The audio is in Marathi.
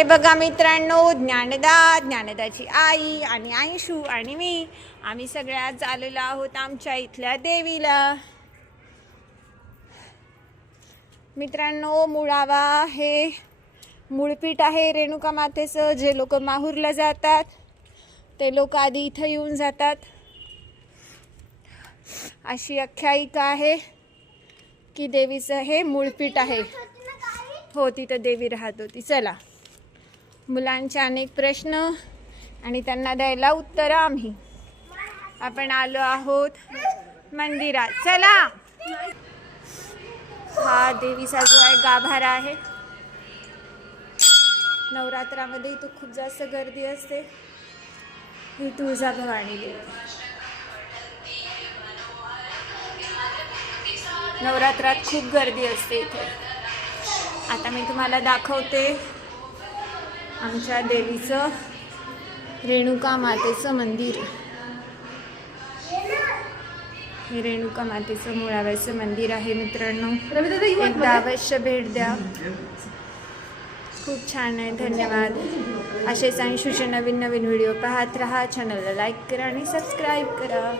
हे बघा मित्रांनो, ज्ञानदाची आई आणि आयशू आणि मी आम्ही सगळ्यात आलेलो आहोत आमच्या इथल्या देवीला. मित्रांनो, मुळावा हे मूळपीठ आहे रेणुका मातेचं. जे लोक माहूरला जातात ते लोक आधी इथं येऊन जातात, अशी आख्यायिका आहे की देवीचं हे मूळपीठ आहे. हो, तिथं देवी राहत होती. चला, मुलांचे अनेक प्रश्न आणि त्यांना द्यायला उत्तर आम्ही. आपण आलो आहोत मंदिरात. चला, हा देवीचा जो आहे गाभारा आहे. नवरात्रामध्ये इथं खूप जास्त गर्दी असते. ही तुळजाभवानी देवी. नवरात्रात खूप गर्दी असते इथे. आता मी तुम्हाला दाखवते आमच्या देवीचं रेणुका मातेचं मंदिर. हे रेणुका मातेचं मुळाव्याचं मंदिर आहे मित्रांनो. एकदा अवश्य भेट द्या. खूप छान आहे. धन्यवाद. असेच अंशूचे नवीन व्हिडिओ पाहत राहा. चॅनलला लाईक करा आणि सबस्क्राईब करा.